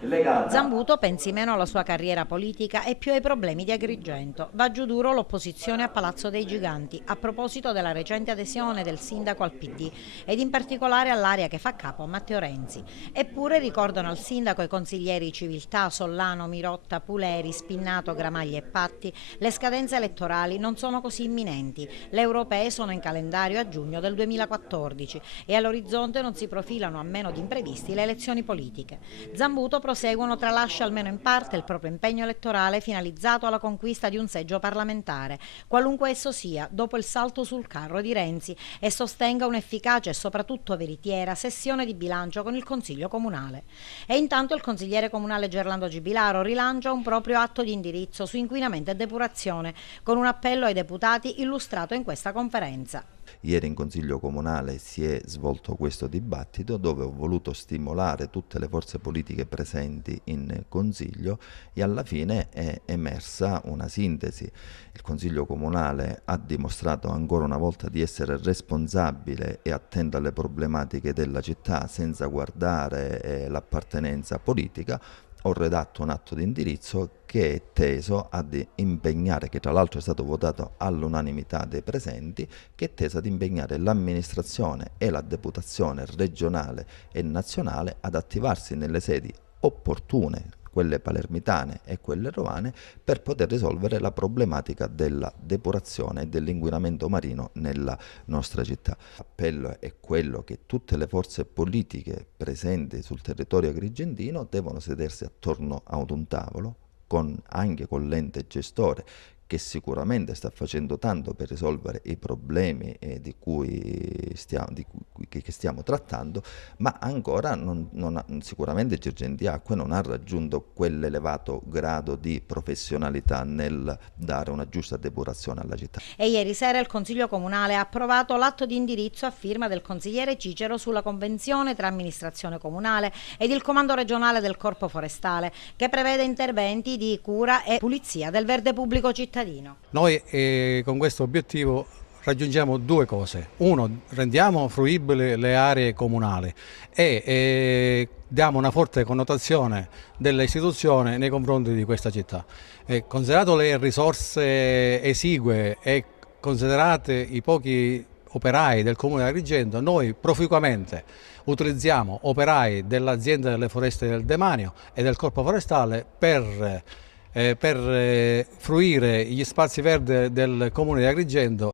Zambuto pensi meno alla sua carriera politica e più ai problemi di Agrigento. Va giù duro l'opposizione a Palazzo dei Giganti a proposito della recente adesione del sindaco al PD ed in particolare all'area che fa capo a Matteo Renzi. Eppure ricordano al sindaco i consiglieri Civiltà, Sollano, Mirotta, Puleri, Spinnato, Gramaglia e Patti, le scadenze elettorali non sono così imminenti. Le europee sono in calendario a giugno del 2014 e all'orizzonte non si profilano a meno di imprevisti le elezioni politiche. Zambuto proseguono tralascia almeno in parte il proprio impegno elettorale finalizzato alla conquista di un seggio parlamentare, qualunque esso sia, dopo il salto sul carro di Renzi, e sostenga un'efficace e soprattutto veritiera sessione di bilancio con il Consiglio Comunale. E intanto il consigliere comunale Gerlando Gibilaro rilancia un proprio atto di indirizzo su inquinamento e depurazione, con un appello ai deputati illustrato in questa conferenza. Ieri in Consiglio Comunale si è svolto questo dibattito dove ho voluto stimolare tutte le forze politiche presenti in Consiglio e alla fine è emersa una sintesi. Il Consiglio Comunale ha dimostrato ancora una volta di essere responsabile e attento alle problematiche della città senza guardare l'appartenenza politica. Ho redatto un atto di indirizzo che è teso ad impegnare, che tra l'altro è stato votato all'unanimità dei presenti, che è teso ad impegnare l'amministrazione e la deputazione regionale e nazionale ad attivarsi nelle sedi opportune, quelle palermitane e quelle romane, per poter risolvere la problematica della depurazione e dell'inquinamento marino nella nostra città. L'appello è quello che tutte le forze politiche presenti sul territorio agrigentino devono sedersi attorno ad un tavolo, anche con l'ente gestore, che sicuramente sta facendo tanto per risolvere i problemi che stiamo trattando, ma ancora sicuramente Girgenti Acque non ha raggiunto quell'elevato grado di professionalità nel dare una giusta depurazione alla città. E ieri sera il Consiglio Comunale ha approvato l'atto di indirizzo a firma del consigliere Cicero sulla convenzione tra amministrazione comunale ed il comando regionale del Corpo Forestale, che prevede interventi di cura e pulizia del verde pubblico cittadino. Noi con questo obiettivo raggiungiamo due cose. Uno, rendiamo fruibili le aree comunali e diamo una forte connotazione delle istituzioni nei confronti di questa città. Considerato le risorse esigue e considerate i pochi operai del Comune di Agrigento, noi proficuamente utilizziamo operai dell'azienda delle foreste del Demanio e del Corpo Forestale per fruire gli spazi verdi del Comune di Agrigento.